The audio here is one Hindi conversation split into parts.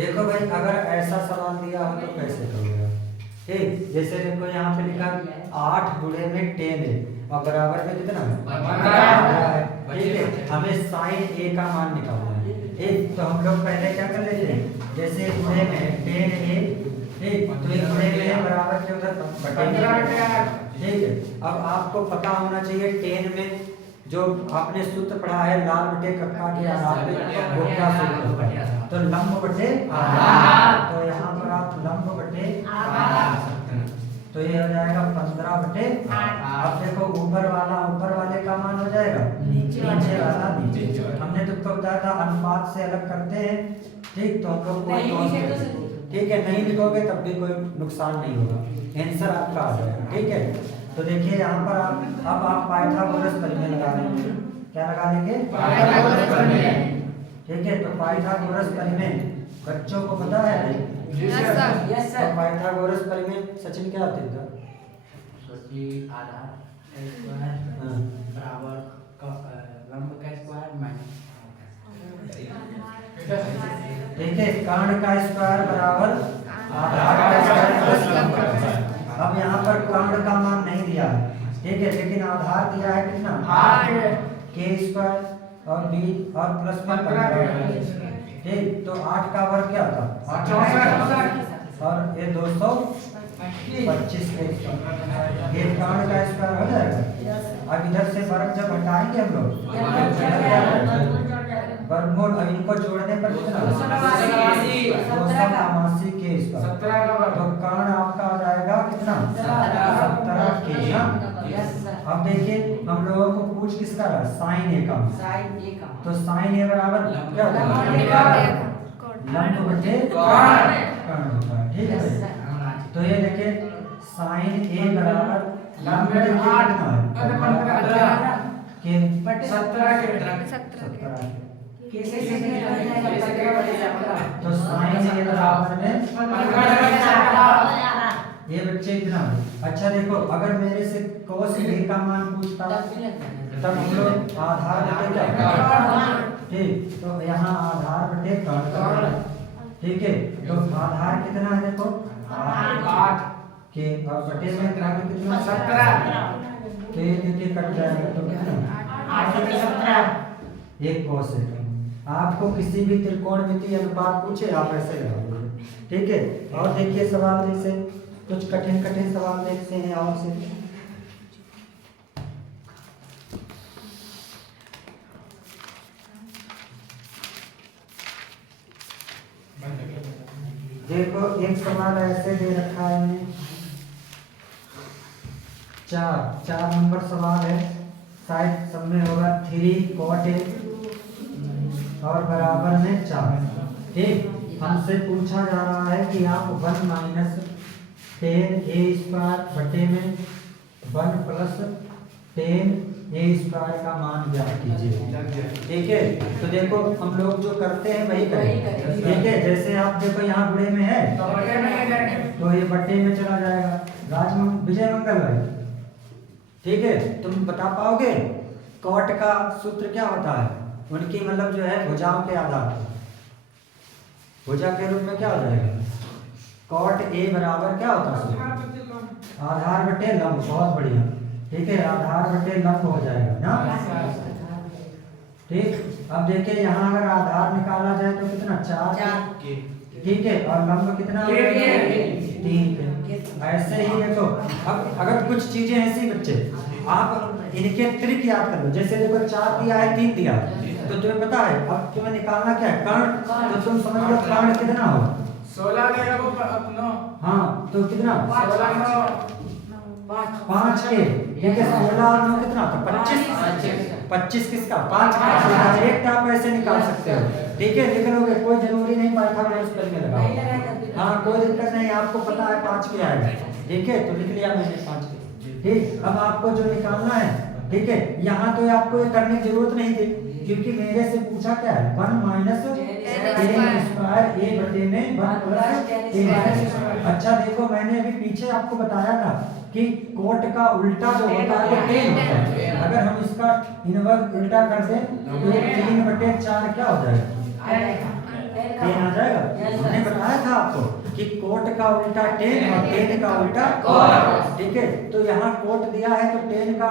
देखो भाई, अगर ऐसा सवाल दिया हो तो कैसे करोगे? ठीक, जैसे देखो यहाँ पे लिखा 8 गुणे में 10 है और बराबर में कितना है? 15 है। ठीक है, हमें साइन ए का मान निकालना है। ठीक, तो हम लोग पहले क्या कर लेते हैं, जैसे गुणे में 10 ए, ठीक, तो एक गुणे में है बराबर के उधर 15। ठीक है, अब आपको पता होना चाहिए 10 में जो आपने सूत्र पढ़ा है लाल बटे कक्का के आधार पे, वो क्या सूत्र होता है? तो लंब बटे आधार। तो यहाँ पर आप लंब बटे आधार, तो ये हो जाएगा 15 बटे 8। अब देखो ऊपर वाला ऊपर वाले का मान हो जाएगा नीचे वाला नीचे। हमने तुमको बताया था अनुपात से अलग करते हैं। ठीक, तो हम लोग को ठीक है, नहीं लिखोगे तब भी कोई नुकसान नहीं होगा, आंसर आपका आ जाएगा। ठीक है, तो देखिए यहाँ पर अब आप पाइथागोरस प्रमेय लगा लेंगे। क्या लगा लेंगे? पाइथागोरस प्रमेय। ठीक है, तो पाइथागोरस प्रमेय बच्चों को पता है? Yes sir. तो पाइथागोरस प्रमेय सचिन क्या आते था? आधार बराबर लंब का स्क्वायर माइनस। ठीक है, कर्ण का स्क्वायर बराबर आधार का स्क्वायर प्लस लंब का स्क्वायर। अब यहाँ पर कर्ण का मान नहीं दिया है, ठीक है, लेकिन आधार दिया है कितना? 8 के स्क्वायर और बी और प्लस 15। ठीक, तो 8 का वर्ग क्या था? 64 और ये 225 के स्क्वायर, ये कर्ण का स्क्वायर हो जाएगा। अब इधर से वर्ग जब हटाएंगे हम लोग वर्गमूल, अब इनको जोड़ने पर कितना? 288 के स्क्वायर। तो कर्ण आपका आ जाएगा कितना? 17 के। अब देखिए हम लोगों को पूछ किसका रहा? साइन ए का। तो साइन ए बराबर क्या होगा? लंब बटे कर्ण होता है। ठीक है, तो ये देखिए साइन ए बराबर लंब बटे के 17 तो साइन ए बराबर में ये बच्चे इतना। अच्छा देखो, अगर मेरे से cos ए का मान पूछता तब हम लोग आधार बटे क्या? ठीक, तो यहाँ आधार बटे कर्ण। ठीक है, तो आधार कितना है देखो? 8 के और बटे में कितना? 17 के देखिए कट जाएगा तो कितना? 8 के 17 एक cos ए। आपको किसी भी त्रिकोणमितीय अनुपात पूछे आप ऐसे लगाओगे। ठीक है, और देखिए सवाल जैसे कुछ कठिन सवाल देखते हैं और से। देखो एक सवाल ऐसे दे रखा है इन्हें, 4 नंबर सवाल है, शायद सब में होगा 3 cot A और बराबर में 4। ठीक, हमसे पूछा जा रहा है कि आप 1 माइनस 10 ए स्क्वायर बटे में 1 प्लस 10 ए स्क्वायर का मान ज्ञात कीजिए। ठीक है, तो देखो हम लोग जो करते हैं वही करें। ठीक है, जैसे आप देखो यहाँ गुणे में है तो ये बटे में चला जाएगा। विजय मंगल भाई, ठीक है, तुम बता पाओगे कॉट का सूत्र क्या होता है? उनकी मतलब जो है भुजाओं के आधार पर भुजा के रूप में क्या हो जाएगा? कॉट ए बराबर क्या होता है? आधार बटे लंब। बहुत बढ़िया। ठीक है, आधार बटे लंब हो जाएगा ना। ठीक, अब देखिए यहाँ अगर आधार निकाला जाए तो कितना? 4। ठीक है, और लंब कितना? 3। ऐसे ही देखो, अब अगर कुछ चीजें ऐसी बच्चे आप इनके ट्रिक याद कर लो। जैसे देखो 4 दिया है 3 दिया है, तो तुम्हें पता है अब तुम्हें निकालना क्या है? कर्ण। तो तुम समझ लो कर्ण कितना हो? 16 देगा वो अपनो। हाँ, तो कितना? 5 के। ठीक है, 16 और 9 कितना? तो 25 किसका? 5 का। एक आप ऐसे निकाल सकते हो। ठीक है, लिख लोगे, कोई जरूरी नहीं पाइथागोरस प्रमेय लगाओ। हाँ, कोई दिक्कत नहीं, आपको पता है 5 के आएगा। ठीक है, तो लिख लिया मैंने 5 के। ठीक, अब आपको जो निकालना है, ठीक है, यहाँ तो आपको ये करने की जरूरत नहीं थी क्योंकि मेरे से पूछा क्या है? 1 माइनस 10 स्क्वायर ए बटे में 1 प्लस 10। अच्छा देखो, मैंने अभी पीछे आपको बताया था कि कोट का उल्टा जो होता है वो 10 होता है। अगर हम इसका इनवर्स उल्टा कर दें तो 3/4 क्या हो जाएगा? टेन आ जाएगा। Yes, हमने sir. बताया था आपको कि कोट का उल्टा टेन और टेन का उल्टा Cos। ठीक है, तो यहाँ कोट दिया है तो टेन का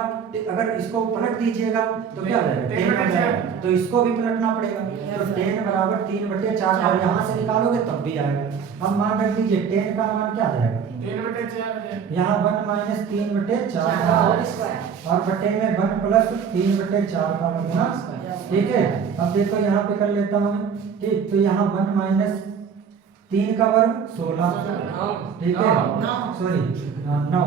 अगर इसको पलट दीजिएगा तो क्या हो जाएगा, टेन हो जाएगा, तो इसको भी पलटना पड़ेगा। तो टेन बराबर 3/4 और यहाँ से निकालोगे तब भी आएगा। अब मान रख दीजिए टेन का मान क्या आ जाएगा, 3/4 यहाँ 1 माइनस 3/4 होल स्क्वायर। और बटे में 1 प्लस 3/4 का गुना, ठीक है। अब देखो यहाँ पे कर लेता हूँ मैं, ठीक, तो यहाँ 1 माइनस 3 का वर्ग 16, ठीक है, सॉरी 9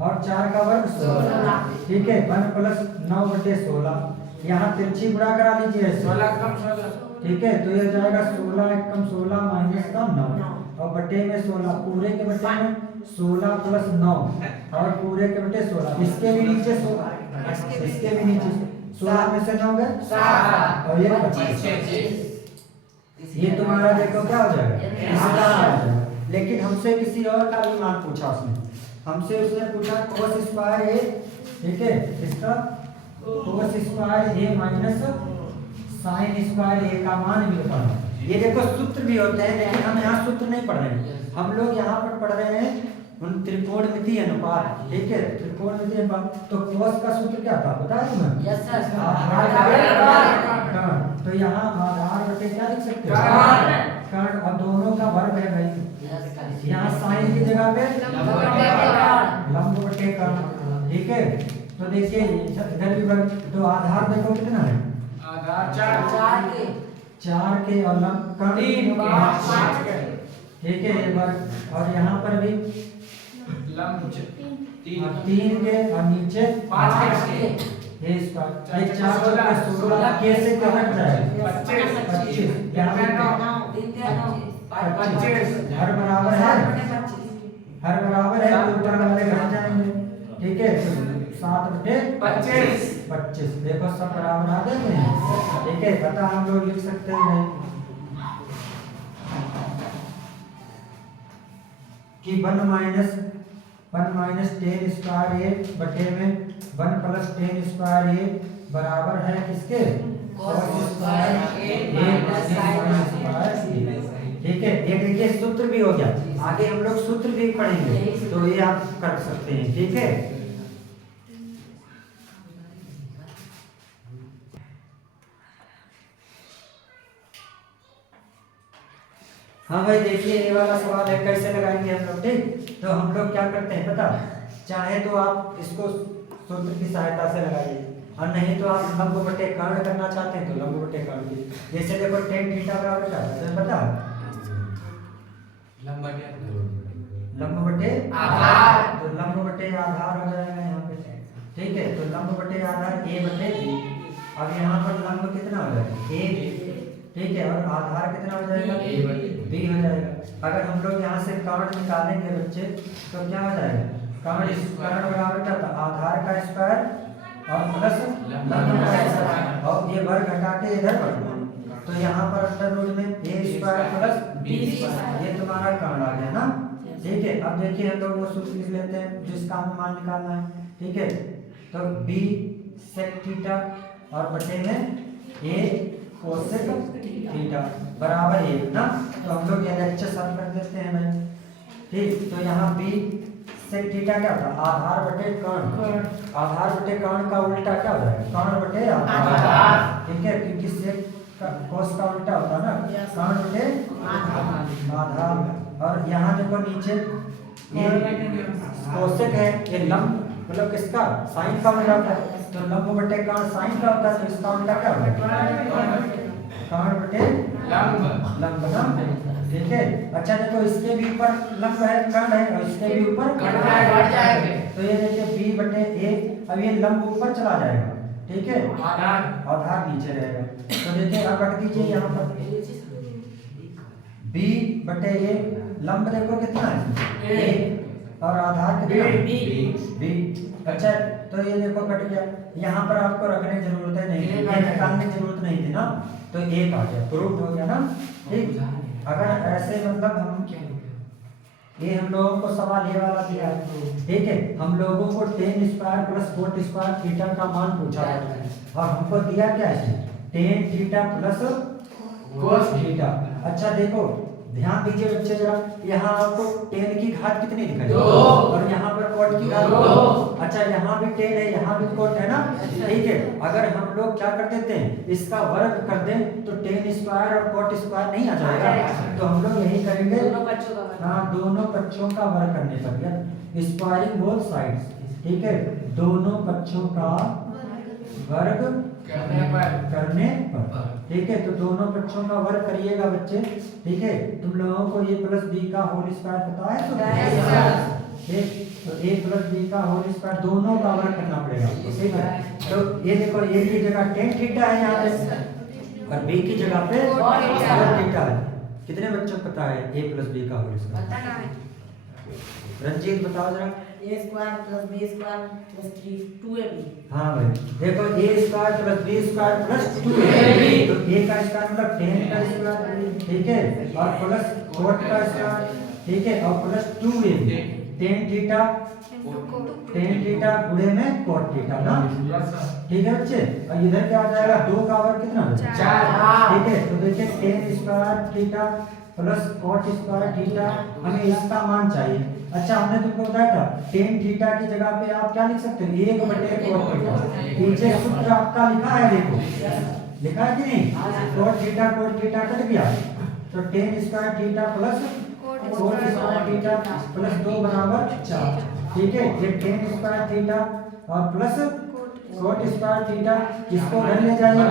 और 4 का वर्ग 16, ठीक है, 1 प्लस 9/16। यहाँ तिरछी गुणा करा लीजिए, 16 कम 16, ठीक है, तो ये जाएगा 16 एकम 16 माइनस का 9 और बटे में 16, पूरे के बटे में 16 प्लस 9 और पूरे के बटे 16, इसके भी नीचे 16, इसके भी नीचे 16 में से 9 गए और ये 25। ये तुम्हारा देखो क्या हो जाएगा, इसका आ जाएगा। लेकिन हमसे किसी और का भी मान पूछा उसने, हमसे उसने पूछा cos स्क्वायर ए, ठीक है, इसका cos स्क्वायर ए माइनस sin स्क्वायर ए का मान भी बताना। ये देखो सूत्र भी होते हैं, लेकिन हम यहाँ सूत्र नहीं पढ़ रहे हैं, हम लोग यहाँ पर पढ़ रहे हैं उन त्रिकोणमितीय अनुपात, ठीक है, त्रिकोणमितीय अनुपात। तो cos का सूत्र क्या था बताया तुम्हें, यस सर। कर्ण, तो यहाँ आधार बटे क्या लिख सकते हो, कर्ण, और दोनों का वर्ग है भाई, यहाँ साइन की जगह पे लंब बटे कर्ण, ठीक है। तो देखिए इधर भी वर्ग, तो आधार देखो कितना है, आधार 4 के और लंब कर्ण 5 के, ठीक है, ये वर्ग। और यहाँ पर भी लंब 3 के और नीचे 5 के, ये इसका 4 का 16 कैसे क्या हट जाएगा, 25 यहाँ पे 25 हर बराबर है, हर बराबर है, तो ऊपर वाले घट जाएंगे, ठीक है, 7/25 देखो सब बराबर आ गए हैं, ठीक है, पता हम लोग लिख सकते हैं कि 1 माइनस 10 स्क्वायर ए बटे में 1 प्लस 10 स्क्वायर ए बराबर है किसके, cos स्क्वायर ए प्लस sin स्क्वायर ए, ठीक है। ये देखिए सूत्र भी हो गया, आगे हम लोग सूत्र भी पढ़ेंगे, तो ये आप कर सकते हैं, ठीक है। हाँ भाई देखिए ये वाला सवाल है, कैसे लगाएंगे हम लोग, ठीक। तो हम लोग क्या करते हैं पता, चाहे तो आप इसको सूत्र की सहायता से लगाइए, और नहीं तो आप लंब बटे कर्ण करना चाहते हैं तो लंब बटे कर्ण की। जैसे देखो tan थीटा बराबर क्या है पता, लंब बटे आधार, तो लंब बटे आधार हो जाएगा यहाँ पे, ठीक है। तो लंब बटे आधार a बटे b, अब यहाँ पर लंब कितना हो जाएगा a, ठीक है, और आधार कितना हो जाएगा b हो जाएगा। अगर हम लोग यहाँ से कर्ण निकालेंगे बच्चे तो क्या हो जाएगा, कर्ण बराबर क्या था, आधार का स्क्वायर और प्लस लंब का स्क्वायर, और ये वर्ग हटा के इधर वर्ग, तो यहाँ पर अंडर रूट में a square plus b square, ये तुम्हारा कर्ण आ गया ना, ठीक है। अब देखिए हम लोग वो सूत्र लिख लेते हैं जिसका हमें मान निकालना है, ठीक है। तो b sec थीटा और बटे में a कोसेक थीटा बराबर 1 ना, तो हम लोग ये लेक्चर सॉल्व कर देते हैं भाई, ठीक। तो यहाँ b sec थीटा क्या था, आधार बटे कर्ण, आधार बटे कर्ण का उल्टा क्या हो जाएगा, कर्ण बटे आधार, ठीक है, क्योंकि sec का cos का उल्टा होता है ना, कर्ण बटे आधार। और यहाँ देखो नीचे ये कोसेक है, ये लंब मतलब किसका, साइन का उल्टा होता है, तो लंब बटे कर्ण साइन का होता है, तो इसका उल्टा क्या होगा, कर्ण बटे लंब ना, ठीक है। अच्छा देखो इसके भी ऊपर लंब है, कर्ण है, और इसके भी ऊपर कर्ण है, तो ये देखिए b बटे a, अब ये लंब ऊपर चला जाएगा, ठीक है, आधार नीचे रहेगा। तो देखिए अब रख दीजिए यहाँ पर b बटे a, लंब देखो कितना है a और आधार कितना b। अच्छा तो ये देखो कट गया, यहाँ पर आपको रखने की जरूरत है नहीं, ये निकालने की जरूरत नहीं थी ना, तो एक आ गया, प्रूफ हो गया ना, ठीक। अगर ऐसे मतलब हम ये हम लोगों को सवाल ये वाला दिया है, ठीक है, हम लोगों को tan square plus cot square theta का मान पूछा है, और हमको दिया क्या है tan theta plus cos theta. अच्छा देखो ध्यान दीजिए बच्चे जरा, यहाँ आपको tan की घात कितनी दिखाई 2 और यहाँ पर cot की घात 2। अच्छा यहाँ भी tan है यहाँ भी cot है ना, ठीक है। अगर हम लोग क्या कर देते हैं इसका वर्ग कर दें तो tan स्क्वायर और cot स्क्वायर नहीं आ जाएगा, तो हम लोग यही करेंगे हाँ दोनों पक्षों का वर्ग करने पर, या स्क्वायरिंग बोथ साइड्स, ठीक है, दोनों पक्षों का वर्ग करने पर, ठीक है। तो दोनों पक्षों का वर्ग करिएगा बच्चे, ठीक है। तुम लोगों को a प्लस बी का होल स्क्वायर पता है, तो a प्लस बी का होल स्क्वायर दोनों का वर्ग करना पड़ेगा, ठीक है। तो ये देखो a की जगह tan थीटा है यहाँ पे और b की जगह पे cos थीटा है। कितने बच्चों को पता है a प्लस बी का होल स्क्वायर? रंजीत बताओ जरा। a square plus b square plus 2ab। हाँ भाई देखो a square plus b square plus 2ab, तो a का स्क्वायर मतलब tan का स्क्वायर, ठीक है, और प्लस cot का स्क्वायर, ठीक है, और प्लस 2ab tan थीटा गुणे में cot थीटा ना, ठीक है बच्चे। और इधर क्या आ जाएगा 2 का वर्ग कितना 4, ठीक है। तो देखिए tan square theta plus cot square theta, हमें इसका मान चाहिए। अच्छा हमने तुमको बताया था tan थीटा की जगह पे आप क्या लिख सकते हो 1 बटे cot थीटा, पीछे सूत्र आपका लिखा है, देखो लिखा है कि नहीं, cot थीटा कट गया, तो tan square theta plus cot square theta plus 2 बराबर 4, ठीक है। ये tan स्क्वायर थीटा और प्लस cot स्क्वायर थीटा इसको घर ले जाइए,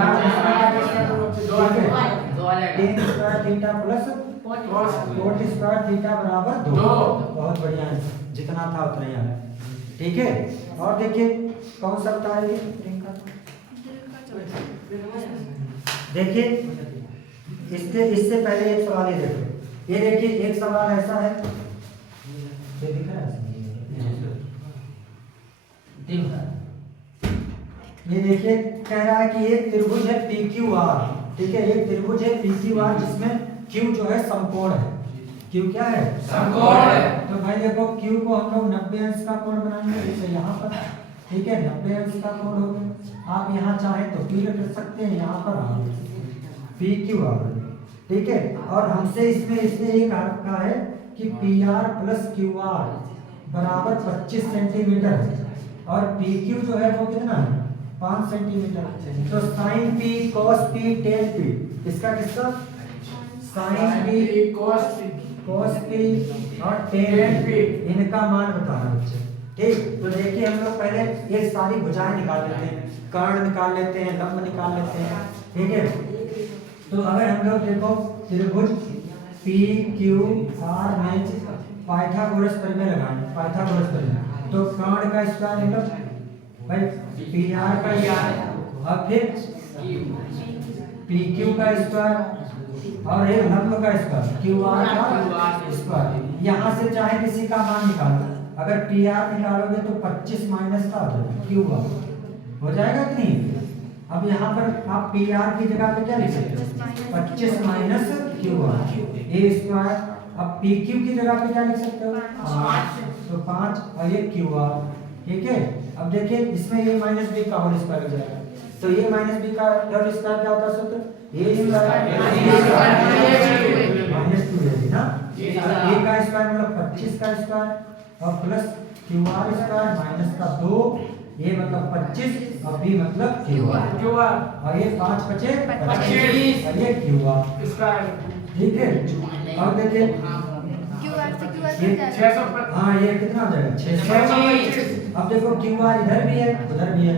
tan square theta plus cot square theta बराबर 2। बहुत बढ़िया है, जितना था उतना ही आया, ठीक है। और देखिए कौन सा बता रही है प्रियंका, देखिए इससे पहले एक सवाल ये देखो, ये देखिए एक सवाल ऐसा है, ये दिख रहा है, ये देखिए कह रहा है कि एक त्रिभुज है PQR, ठीक है, एक त्रिभुज है PQR जिसमें Q जो है समकोण है, Q क्या है समकोण है। तो भाई देखो Q को हम लोग 90 अंश का कोण बनाएंगे, जैसे यहाँ पर, ठीक है, 90 अंश का कोण हो गया। आप यहाँ चाहें तो P रख सकते हैं, यहाँ पर PQR, ठीक है। और हमसे इसमें ये कहा है कि PR प्लस QR बराबर 25 सेंटीमीटर है और PQ जो है वो कितना है 5 सेंटीमीटर। तो sine P cos P tan P, इसका किसका साइन P cos P और tan P, इनका मान बताना बच्चे, ठीक। तो देखिए हम लोग पहले ये सारी भुजाएं निकाल लेते हैं, कर्ण निकाल लेते हैं, लंब निकाल लेते हैं, ठीक है। तो अगर हम लोग देखो त्रिभुज PQR में पाइथागोरस प्रमेय लगाएं, पाइथागोरस प्रमेय, तो कर्ण का स्क्वायर मतलब भाई PR का स्क्वायर और फिर PQ का स्क्वायर और एक लंब का स्क्वायर QR का स्क्वायर। यहाँ से चाहे किसी का मान निकालो, अगर PR निकालोगे तो 25 माइनस का QR हो जाएगा कि नहीं। अब यहाँ पर आप PR की जगह पे क्या लिख सकते हो 25 माइनस QR a स्क्वायर। अब PQ की जगह पे क्या लिख सकते हो 5, तो 5 और ये QR, ठीक है। अब देखिए इसमें a माइनस b का होल स्क्वायर हो जाएगा, तो a माइनस b का होल स्क्वायर क्या होता है सूत्र a माइनस 2ab ना, a का स्क्वायर मतलब 25 का स्क्वायर और प्लस QR स्क्वायर माइनस का 2, a मतलब 25 और b मतलब QR और ये 5 बचे 25 और ये QR स्क्वायर, ठीक है। और देखिए हाँ ये कितना हो जाएगा 625। अब देखो QR इधर भी है उधर भी है,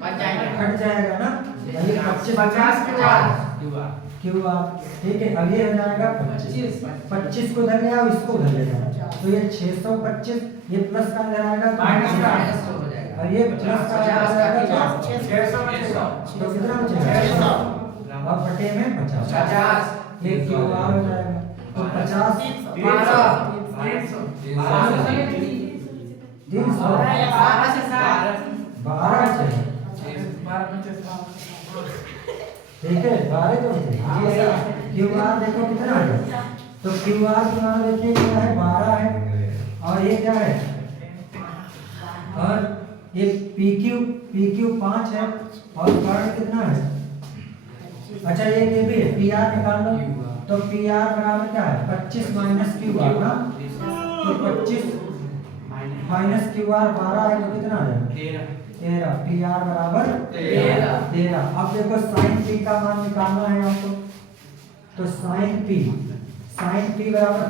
कट जाएगा ना, ये 50 QR, ठीक है। अब ये हो जाएगा 25 को उधर ले आओ, इसको उधर ले जाओ, तो ये 625, ये प्लस का इधर आएगा माइनस का और ये प्लस का इधर आएगा 600, तो कितना बचेगा अब बटे में 50, ये QR हो जाएगा, तो 50 ठीक है 12 तो QR देखो कितना है, तो QR तुम्हारा देखिए क्या है 12 है और ये क्या है और ये PQ 5 है और कर्ण कितना है अच्छा ये भी है, पी आर निकाल लो। तो पी आर बराबर क्या है 25 माइनस क्यू आर ना, तो 25 माइनस क्यू आर 12 है तो कितना है 13। पी आर बराबर 13। अब देखो साइन पी का मान निकालना है आपको, तो साइन पी बराबर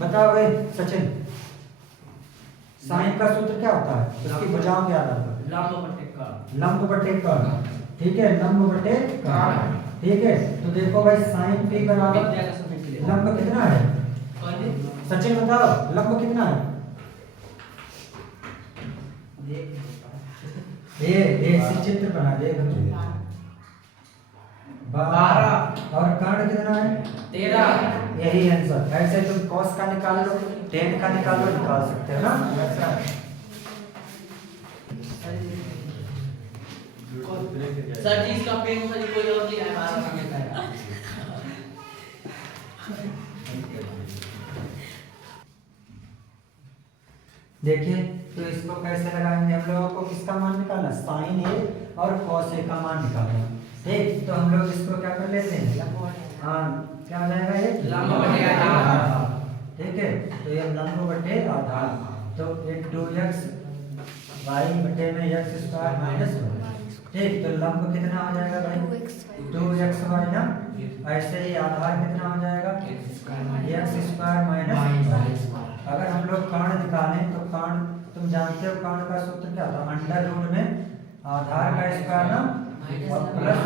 बताओ भाई सचिन, साइन का सूत्र क्या होता है, उसकी भुजाओं के आधार पर लंब बटे कर्ण, ठीक है, लंब बटे कर्ण, ठीक है। तो देखो भाई साइन पी बराबर लंब कितना है सचिन बताओ, लंब कितना है, ये चित्र बना दे 12 और कर्ण कितना है 13। यही आंसर। ऐसे तुम cos का निकाल लो, tan का निकाल लो, निकाल सकते हो ना। सर जी इसका पेन सर कोई और नहीं है हमारा सामने का। देखिए तो इसको कैसे लगाएंगे, हम लोगों को किसका मान निकालना, साइन ए और cos ए का मान निकालना, ठीक। तो हम लोग इसको क्या कर लेते हैं, हाँ क्या हो जाएगा ये लंब बटे आधार, ठीक है। तो ये लंब बटे आधार, तो ये 2x y बटे में x स्क्वायर माइनस, ठीक। तो लंब कितना आ जाएगा भाई 2xy ना, ऐसे ही आधार कितना हो जाएगा x स्क्वायर माइनस। अगर हम लोग कर्ण निकालें तो कर्ण तुम जानते हो कर्ण का सूत्र क्या था, अंडर रूट में आधार का स्क्वायर ना और प्लस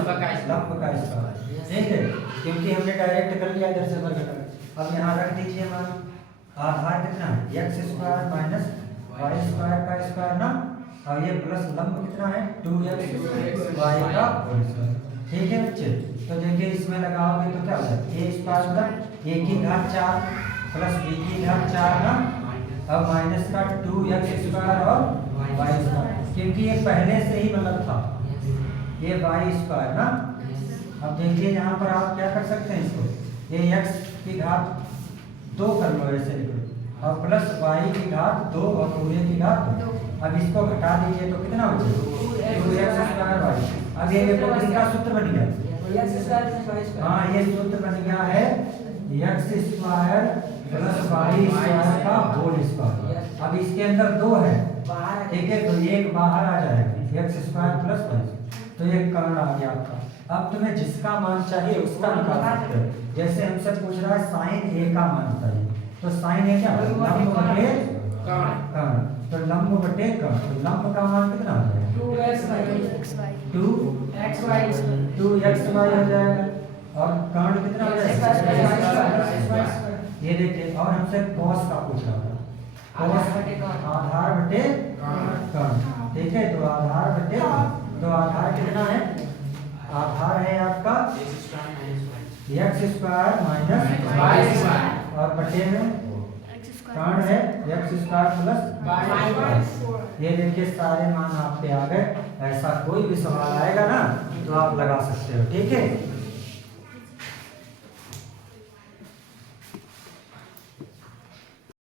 लंब का स्क्वायर, ठीक है। क्योंकि हमने डायरेक्ट कर लिया इधर से वर्ग कर, अब यहाँ रख दीजिए मान, आधार कितना है x square minus y square का स्क्वायर ना, और ये प्लस लंब कितना है 2x y का होल स्क्वायर, ठीक है बच्चे। तो देखिए इसमें लगाओगे तो क्या होता है a स्क्वायर मतलब a की घात 4 प्लस b की घात 4 ना, अब माइनस का 2x स्क्वायर और y स्क्वायर, क्योंकि ये पहले से ही मतलब था ये y स्क्वायर ना। अब देखिए यहाँ पर आप क्या कर सकते हैं, इसको ये x की घात 2 कर लो, ऐसे लिख लो, और प्लस y की घात 2 और पूरे की घात 2। अब इसको घटा दीजिए तो कितना बचेगा 2x स्क्वायर y। अब ये देखो किसका सूत्र बन गया, हाँ ये सूत्र बन गया है x square plus y square का होल स्क्वायर। अब इसके अंदर 2 है, ठीक है, तो एक बाहर आ जाएगा x स्क्वायर प्लस y, तो ये कर्ण आ गया आपका। अब तुम्हें जिसका मान चाहिए उसका निकाल सकते हो, जैसे हमसे पूछ रहा है साइन ए का मान बताइए, तो साइन ए क्या लंब बटे कर्ण, तो लंब बटे कर्ण, तो लंब का मान कितना आ जाएगा 2xy हो जाएगा, और कर्ण कितना हो जाएगा, ये देखिए। और हमसे cos का पूछ रहा था, cos आधार बटे कर्ण, ठीक है। तो आधार बटे, तो आधार कितना है, आधार है आपका x स्क्वायर माइनस y और बटे में कर्ण है x स्क्वायर प्लस। ये देखिए सारे मान आप पे आ गए, ऐसा कोई भी सवाल आएगा ना तो आप लगा सकते हो, ठीक है।